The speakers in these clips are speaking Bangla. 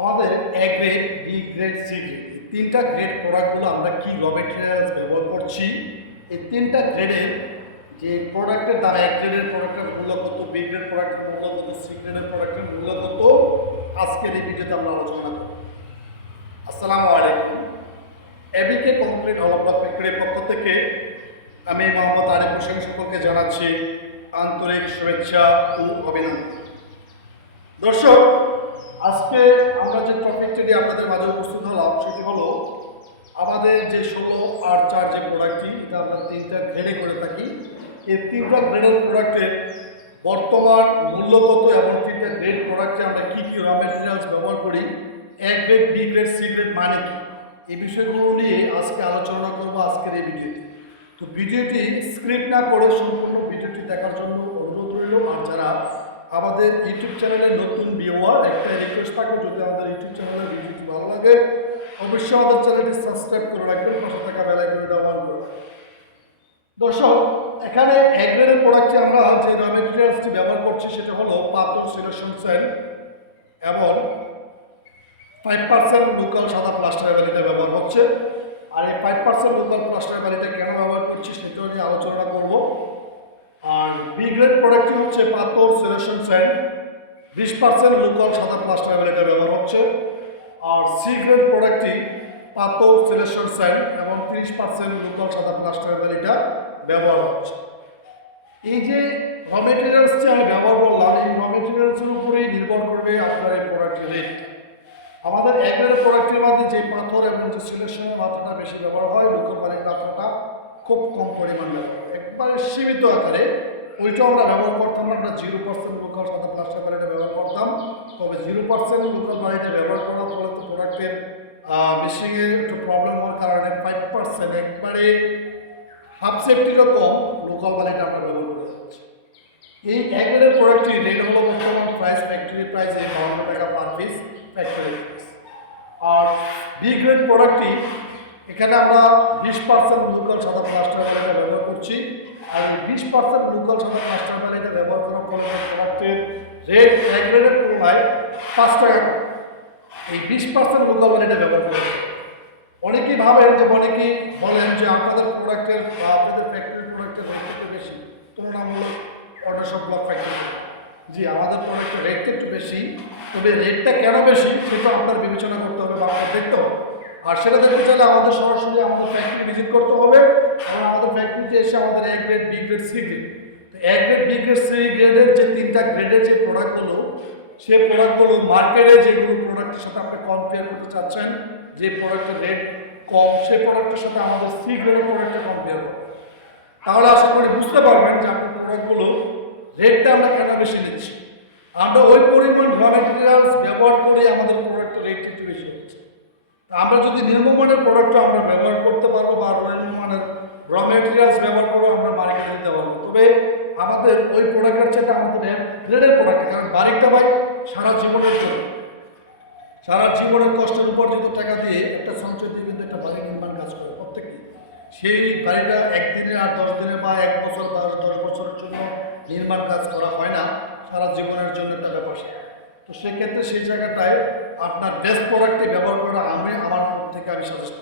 আমাদের A grade B grade C grade তিনটা গ্রেড প্রোডাক্টগুলো আমরা কি র মেটেরিয়ালস ব্যবহার করছি? এই তিনটা গ্রেডের যে প্রোডাক্টের দাম এক গ্রেডের প্রোডাক্টের মূল্য কত বি গ্রেড প্রোডাক্টের মূল্য কত সি গ্রেডের প্রোডাক্টের মূল্য কত? আজকের এই ভিডিওতে আমরা আলোচনা করব। আসসালামু আলাইকুম। এবিকে কমপ্লিট হলব্লক ফ্যাক্টরির পক্ষ থেকে আমি মোহাম্মদ আরিফ হোসেন সকলকে জানাচ্ছি আন্তরিক শুভেচ্ছা ও অভিনন্দন। দর্শক আজকে আমরা যে টপিকটি নিয়ে আপনাদের মাঝে উপস্থিত হলাম, সেটি হলো আমাদের যে ষোলো আর চার যে প্রোডাক্টটি এটা আমরা তিনটা গ্রেডে করে থাকি। এই তিনটা গ্রেডের প্রোডাক্টের বর্তমান মূল্য কত এবং তিনটা গ্রেড প্রোডাক্টে আমরা কী কী র ব্যবহার করি এক grade B grade C grade মানে কি? এই বিষয়গুলো নিয়ে আজকে আলোচনা করব আজকের এই ভিডিওতে। তো ভিডিওটি স্ক্রিপ্ট না করে সম্পূর্ণ ভিডিওটি দেখার জন্য অনুরোধ রইল, আর যারা আমাদের ইউটিউব চ্যানেলের নতুন ভিউয়ার একটা রিকোয়েস্ট থাকবে, যদি আমাদের ইউটিউব চ্যানেলের ভিডিওটি ভালো লাগে, অবশ্যই আমাদের চ্যানেলটি সাবস্ক্রাইব করে রাখবেন, পাশে থাকা বেল আইকনটা অন করে। দর্শক, এখানে অ্যাগ্রের প্রোডাক্টে আমরা যে র মেটেরিয়ালসটি ব্যবহার করছি, সেটা হলো পাথর সিলেকশন সেল এবং ফাইভ পার্সেন্ট লোকাল সাদা প্লাস্টার বালিটা ব্যবহার হচ্ছে আর এই ফাইভ পার্সেন্ট লোকাল প্লাস্টার বালিটা কেন ব্যবহার করছি সেটাও নিয়ে আলোচনা করব বি প্রোডাক্টটি হচ্ছে? পাথর সিলেকশন স্যান্ড বিশ পার্সেন্ট লোকাল সাদা প্লাস্টার বালিটা ব্যবহার হচ্ছে। আর সি গ্রেড প্রোডাক্টটি পাথর সিলেকশন স্যান্ড এবং তিরিশ পার্সেন্ট লোকাল সাদা প্লাস্টার বালিটা ব্যবহার হচ্ছে। এই যে র মেটেরিয়ালসটি আমি ব্যবহার করলাম, এই র মেটেরিয়ালসের উপরেই নির্ভর করবে আপনার এই প্রোডাক্টের রেটটা আমাদের এগের প্রোডাক্টের মধ্যে যে পাথর এবং যে সিলেকশনের মাত্রাটা বেশি ব্যবহার হয় লোকের বাড়ির মাত্রাটা খুব কম পরিমাণ ব্যবহার হয়। একবারে সীমিত আকারে ওইটাও আমরা ব্যবহার করতাম না, আমরা জিরো পার্সেন্ট লোকাল সাদা প্লাস্টার বাড়িটা ব্যবহার করতাম। তবে জিরো পার্সেন্ট লোকাল বাড়িটা ব্যবহার করার ফলে তো প্রোডাক্টের মিশিংয়ের একটু প্রবলেম হওয়ার কারণে ফাইভ পার্সেন্ট একবারে হাফ সেফটিরও কম লোকাল বাড়িটা আমরা ব্যবহার করে যাচ্ছি। এই একের প্রোডাক্টটি রেট হলো বর্তমান প্রাইস ফ্যাক্টরি প্রাইস এই বাউন্ন টাকা পার পিস ফ্যাক্টরি প্রাইস আর বি গ্রেড প্রোডাক্টটি এখানে আমরা বিশ পার্সেন্ট লোকাল সাদা প্লাস্টার বালিটা ব্যবহার করছি আর এই বিশ পার্সেন্ট লোকাল সাদা প্লাস্টার বালিটা ব্যবহার ফলে প্রোডাক্টের রেট এক তুলনায় পাঁচ টাকা এই বিশ পার্সেন্ট লোকাল বালিটা ব্যবহার করে। অনেকেই ভাবেন যে, অনেকেই বলেন যে, আপনাদের প্রোডাক্টের বা আপনাদের ফ্যাক্টরির প্রোডাক্টের রেট বেশি, তুলনামূলক অর্ডার সব ব্লক ফ্যাক্টরি জি, আমাদের প্রোডাক্টের রেটটা একটু বেশি, তবে রেটটা কেন বেশি, সেটা আপনার বিবেচনা করতে হবে বা আপনার দেখতে হবে। আর সেটা দেখতে চাইলে আমাদের সরাসরি আমাদের ফ্যাক্টরি ভিজিট করতে হবে। এবং আমাদের ফ্যাক্টরিতে এসে আমাদের A grade B grade C grade তো এক গ্রেড বি গ্রেড সি গ্রেডের যে তিনটা গ্রেডের যে প্রোডাক্টগুলো সে প্রোডাক্টগুলো মার্কেটে যেগুলো প্রোডাক্টের সাথে আপনি কম্পেয়ার করতে চাচ্ছেন, যে প্রোডাক্টের রেট কম, সেই প্রোডাক্টের সাথে আমাদের সি গ্রেডের প্রোডাক্টটা কম্পেয়ার করুন তাহলে আশা করি বুঝতে পারবেন যে আপনার প্রোডাক্টগুলো রেটটা আমরা কেন বেশি নিচ্ছি। আমরা ওই পরিমাণ র মেটেরিয়ালস ব্যবহার করে আমাদের প্রোডাক্টের রেট একটু বেশি হচ্ছে। আমরা যদি নিম্নমানের প্রোডাক্টটা আমরা ব্যবহার করতে পারব বা নিম্নমানের র মেটেরিয়ালস ব্যবহার করে আমরা মার্কেটে দিতে পারব। তবে আমাদের ওই প্রোডাক্টের চাইতে আমাদের গ্রেডের প্রোডাক্ট কারণ বাড়িটা ভাই সারা জীবনের জন্য। সারা জীবনের কষ্টের উপার্জিত টাকা দিয়ে একটা সঞ্চয় দিয়ে কিন্তু একটা বাড়ি নির্মাণ কাজ করে প্রত্যেকে সেই বাড়িটা একদিনে আর দশ দিনে বা এক বছর বা দশ বছরের জন্য নির্মাণ কাজ করা হয় না, সারা জীবনের জন্য একটা ব্যাপার তো সেক্ষেত্রে সেই জায়গাটায় আপনার বেস্ট প্রোডাক্টটি ব্যবহার করা আমি, আমার থেকে আমি সাজেস্ট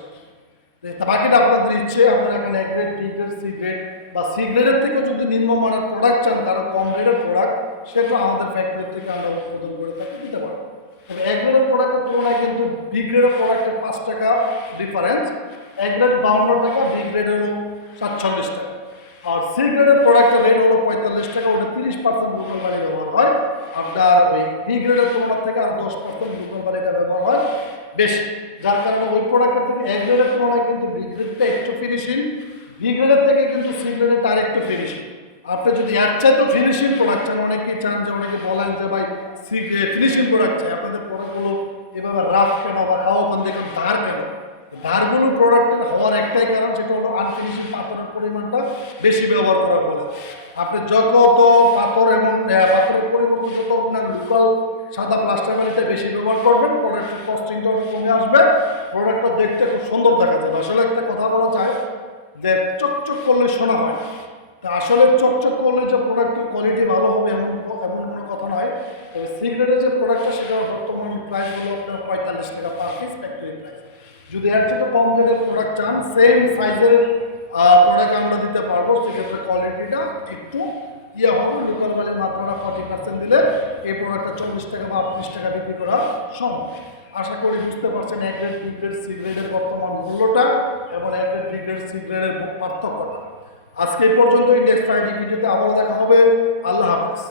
বাকিটা আপনাদের ইচ্ছে, আপনারা এখানে A grade B grade C grade বা সি গ্রেডের থেকে যদি নিম্নমানের প্রোডাক্ট চান তারা কম গ্রেডের প্রোডাক্ট সেটা আমাদের ফ্যাক্টরি থেকে আমরা উৎপাদন করে তাকে দিতে পারব। তবে এক গ্রেডের প্রোডাক্টের তুলনায় কিন্তু বি গ্রেডের প্রোডাক্টের পাঁচ টাকা ডিফারেন্স এক গ্রেড বাউন্ন টাকা বি গ্রেডের সাতচল্লিশ টাকা। আর সি গ্রেডের প্রোডাক্টের রেট হলো পঁয়তাল্লিশ টাকা, ওটা তিরিশ পার্সেন্ট বাড়ি ব্যবহার হয়। আপনার ওই বি গ্রেডের তুলনা থেকে আর দশ পার্সেন্ট বাড়িটা ব্যবহার হয় বেশি। যার কারণে ওই প্রোডাক্টের থেকে এক গ্রেডের তুলনায় কিন্তু বি গ্রেডটা একটু ফিনিশিং বি গ্রেডের থেকে কিন্তু সি গ্রেডের তার একটু ফিনিশিং আপনি যদি এক চান তো ফিনিশিং প্রোডাক্ট চান অনেকেই চান যে, অনেকে বলেন যে, ভাই সি ফিনিশিং প্রোডাক্ট চাই। আপনাদের প্রোডাক্টগুলো এভাবে রাফ কেন বা খাওয়া ওখান থেকে ধার কেন? ধারগুলো প্রোডাক্টের হওয়ার একটাই কারণ, সেটা হলো আনফিনিশিং পাথরের পরিমাণটা বেশি ব্যবহার করা ফলে। আপনি যত পাথর এবং পাথরের পরিমাণ যত আপনার লোকাল সাদা প্লাস্টার বেশি ব্যবহার করবেন প্রোডাক্টের কস্টিংটা কমে আসবে। প্রোডাক্টটা দেখতে খুব সুন্দর দেখা যাবে। আসলে একটা কথা বলা যায় যে চকচক করলে শোনা হয় তা আসলে চকচক করলে যে প্রোডাক্টের কোয়ালিটি ভালো হবে এমন এমন কোনো কথা নয়। তবে সিগারেটের যে প্রোডাক্টটা সেটা বর্তমান প্রাইস হলো আপনার পঁয়তাল্লিশ টাকা পার পিস ফ্যাক্টরি প্রাইস যদি এর থেকে কম গ্রেডের প্রোডাক্ট চান সেম সাইজের প্রোডাক্ট আমরা দিতে পারব। সেক্ষেত্রে কোয়ালিটিটা একটু ইয়ে হবে। লোকাল মালের মাত্রাটা ফর্টি পার্সেন্ট দিলে এই প্রোডাক্টটা চল্লিশ টাকা বা আটত্রিশ টাকা বিক্রি করা সম্ভব। আশা করি বুঝতে পারছেন, এক গ্রেড বি গ্রেড সি গ্রেডের বর্তমান মূল্যটা এবং এক গ্রেড বি গ্রেড সি গ্রেডের পার্থক্যটা। আজকে এই পর্যন্ত নেক্সট ফ্রাইডে ভিডিওতে আবার দেখা হবে। আল্লাহ হাফিজ।